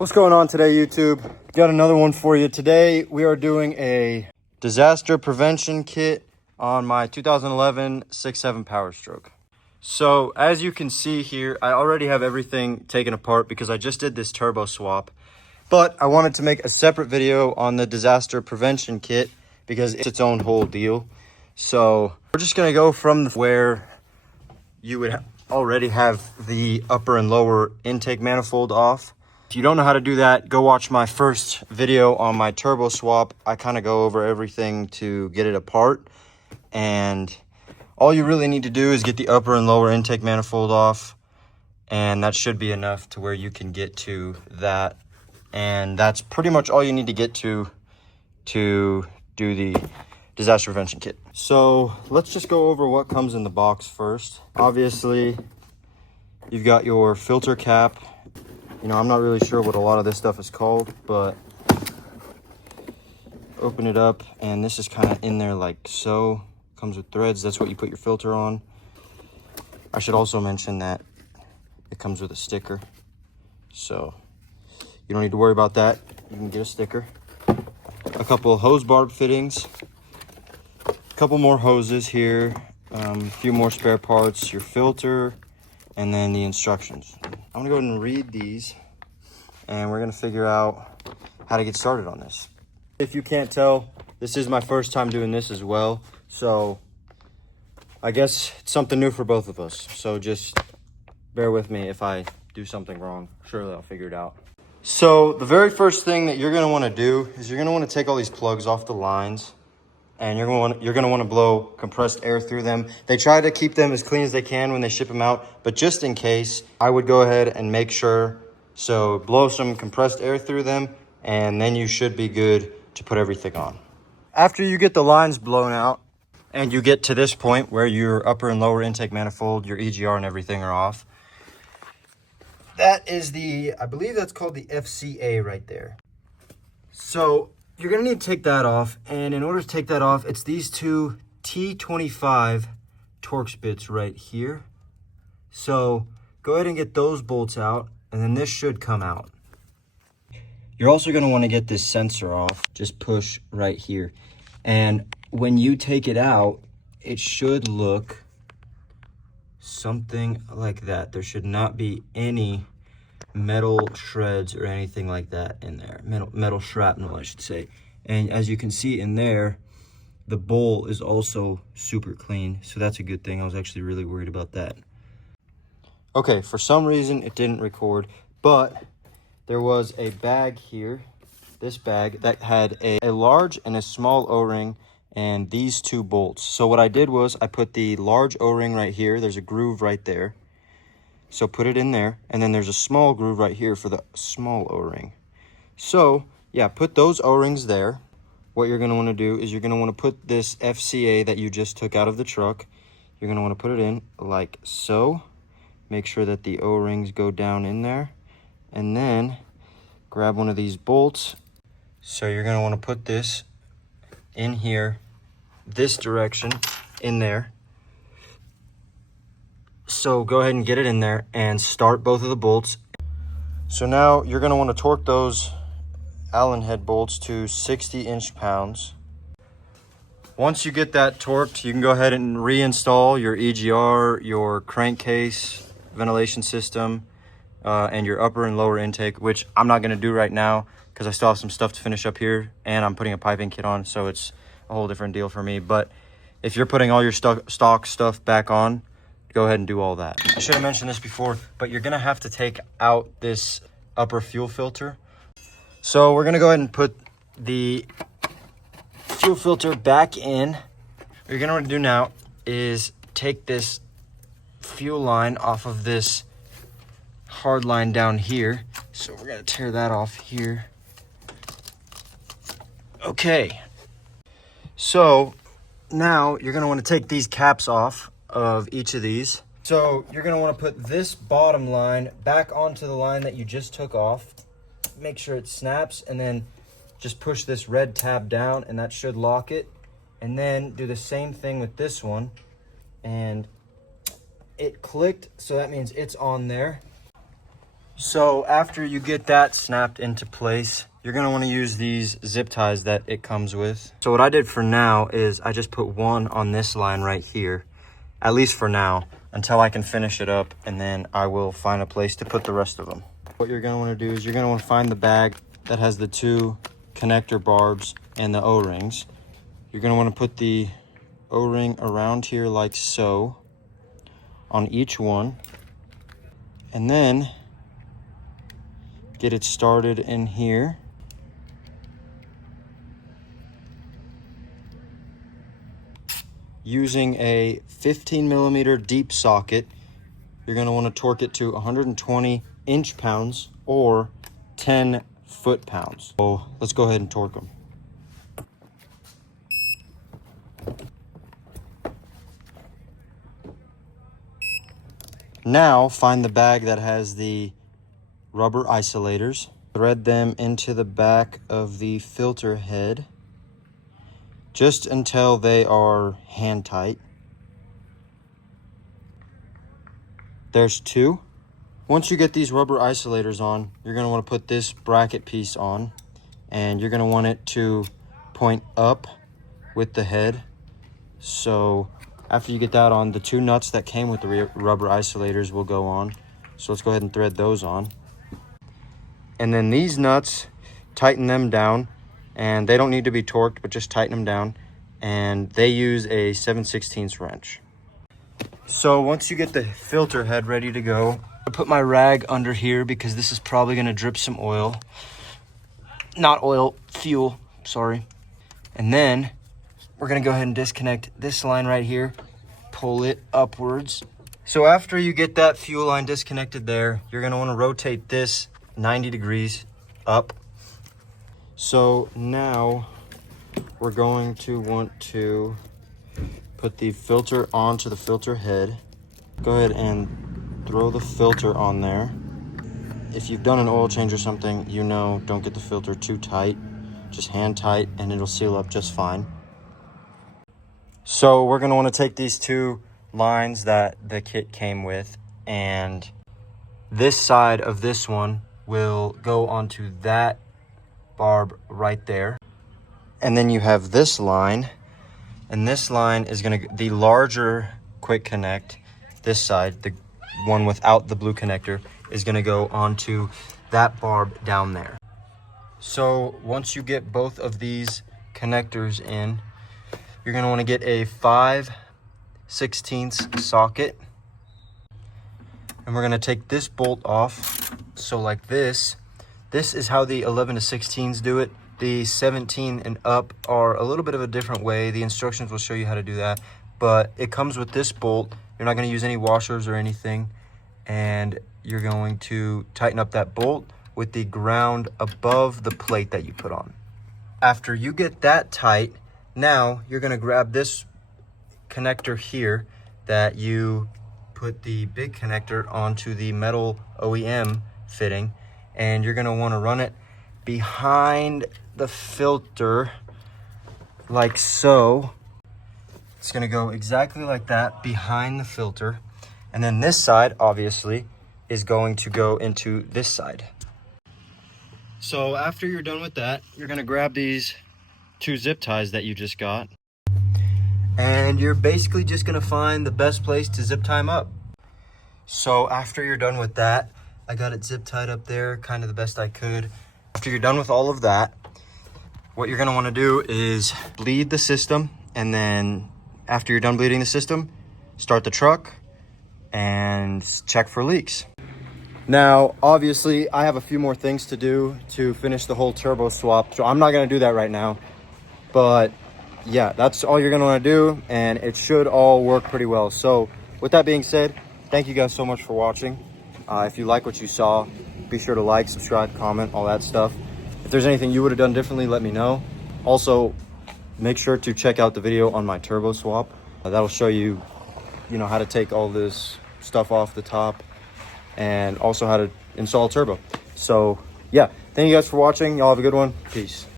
What's going on today, YouTube? Got another one for you. Today we are doing a disaster prevention kit on my 2011 6.7 Power Stroke. So as you can see here, I already have everything taken apart because I just did this turbo swap. But I wanted to make a separate video on the disaster prevention kit because it's its own whole deal. So we're just gonna go from where you would already have the upper and lower intake manifold off. If you don't know how to do that, go watch my first video on my turbo swap. I kind of go over everything to get it apart. And all you really need to do is get the upper and lower intake manifold off. And that should be enough to where you can get to that. And that's pretty much all you need to get to do the disaster prevention kit. So let's just go over what comes in the box first. Obviously, you've got your filter cap. You know, I'm not really sure what a lot of this stuff is called, but open it up and this is kind of in there like so. Comes with threads. That's what you put your filter on. I should also mention that it comes with a sticker, so you don't need to worry about that. You can get a sticker. A couple of hose barb fittings, a couple more hoses here, a few more spare parts, your filter, and then the instructions. I'm gonna go ahead and read these and we're gonna figure out how to get started on this. If you can't tell, this is my first time doing this as well, so I guess it's something new for both of us. So just bear with me if I do something wrong. Surely I'll figure it out. So the very first thing that you're gonna wanna do is you're gonna wanna take all these plugs off the lines, and you're gonna want to blow compressed air through them. They try to keep them as clean as they can when they ship them out, but just in case, I would go ahead and make sure. So blow some compressed air through them, and then you should be good to put everything on. After you get the lines blown out, and you get to this point where your upper and lower intake manifold, your EGR and everything are off, that is I believe that's called the FCA right there. So you're gonna need to take that off, and in order to take that off, it's these two T25 Torx bits right here. So go ahead and get those bolts out, and then this should come out. You're also gonna wanna get this sensor off. Just push right here. And when you take it out, it should look something like that. There should not be any metal shreds or anything like that in there. Metal shrapnel, I should say. And as you can see in there, the bowl is also super clean, so that's a good thing. I was actually really worried about that. Okay, for some reason it didn't record, but there was a bag here, this bag, that had a large and a small O-ring and these two bolts. So what I did was I put the large O-ring right here. There's a groove right there. So put it in there, and then there's a small groove right here for the small O-ring. So yeah, put those O-rings there. What you're gonna wanna do is you're gonna wanna put this FCA that you just took out of the truck, you're gonna wanna put it in like so. Make sure that the O-rings go down in there, and then grab one of these bolts. So you're gonna wanna put this in here, this direction, in there. So go ahead and get it in there and start both of the bolts. So now you're going to want to torque those Allen head bolts to 60 inch-pounds. Once you get that torqued, you can go ahead and reinstall your EGR, your crankcase, ventilation system, and your upper and lower intake, which I'm not going to do right now because I still have some stuff to finish up here, and I'm putting a piping kit on, so it's a whole different deal for me. But if you're putting all your stock stuff back on, go ahead and do all that. I should have mentioned this before, but you're gonna have to take out this upper fuel filter. So we're gonna go ahead and put the fuel filter back in. What you're gonna want to do now is take this fuel line off of this hard line down here. So we're gonna tear that off here. Okay. So now you're gonna want to take these caps off of each of these. So you're going to want to put this bottom line back onto the line that you just took off. Make sure it snaps, and then just push this red tab down, and that should lock it. And then do the same thing with this one, and it clicked, so that means it's on there. So after you get that snapped into place, you're gonna wanna use these zip ties that it comes with. So what I did for now is I just put one on this line right here, at least for now, until I can finish it up, and then I will find a place to put the rest of them. What you're gonna wanna do is you're gonna wanna find the bag that has the 2 connector barbs and the O-rings. You're gonna wanna put the O-ring around here like so on each one, and then get it started in here. Using a 15mm deep socket, you're gonna wanna torque it to 120 inch-pounds or 10 foot-pounds. So let's go ahead and torque them. Now find the bag that has the rubber isolators. Thread them into the back of the filter head just until they are hand tight. There's 2. Once you get these rubber isolators on, you're going to want to put this bracket piece on, and you're going to want it to point up with the head. So after you get that on, the 2 nuts that came with the rubber isolators will go on. So let's go ahead and thread those on. And then these nuts, tighten them down, and they don't need to be torqued, but just tighten them down. And they use a 7/16 wrench. So once you get the filter head ready to go, I put my rag under here because this is probably gonna drip some oil. Not oil, fuel, sorry. And then we're gonna go ahead and disconnect this line right here, pull it upwards. So after you get that fuel line disconnected there, you're gonna wanna rotate this 90 degrees up. So now we're going to want to put the filter onto the filter head. Go ahead and throw the filter on there. If you've done an oil change or something, you know, don't get the filter too tight. Just hand tight and it'll seal up just fine. So we're gonna wanna take these 2 lines that the kit came with, and this side of this one will go onto that barb right there. And then you have this line, and this line is gonna, the larger quick connect, this side, the one without the blue connector, is gonna go onto that barb down there. So once you get both of these connectors in, you're gonna wanna get a 5/16 socket. And we're gonna take this bolt off. So like this is how the 11/16s do it. The 17 and up are a little bit of a different way. The instructions will show you how to do that, but it comes with this bolt. You're not gonna use any washers or anything, and you're going to tighten up that bolt with the ground above the plate that you put on. After you get that tight, now you're gonna grab this connector here that you put the big connector onto the metal OEM fitting, and you're gonna wanna run it behind the filter like so. It's gonna go exactly like that behind the filter. And then this side, obviously, is going to go into this side. So after you're done with that, you're gonna grab these 2 zip ties that you just got, and you're basically just gonna find the best place to zip tie them up. So after you're done with that, I got it zip tied up there, kind of the best I could. After you're done with all of that, what you're gonna wanna do is bleed the system, and then after you're done bleeding the system, start the truck and check for leaks. Now, obviously, I have a few more things to do to finish the whole turbo swap, so I'm not gonna do that right now. But yeah, that's all you're gonna wanna do, and it should all work pretty well. So with that being said, thank you guys so much for watching. If you like what you saw, be sure to like, subscribe, comment, all that stuff. If there's anything you would have done differently, let me know. Also, make sure to check out the video on my turbo swap. That'll show you, how to take all this stuff off the top, and also how to install a turbo. So yeah, thank you guys for watching. Y'all have a good one. Peace.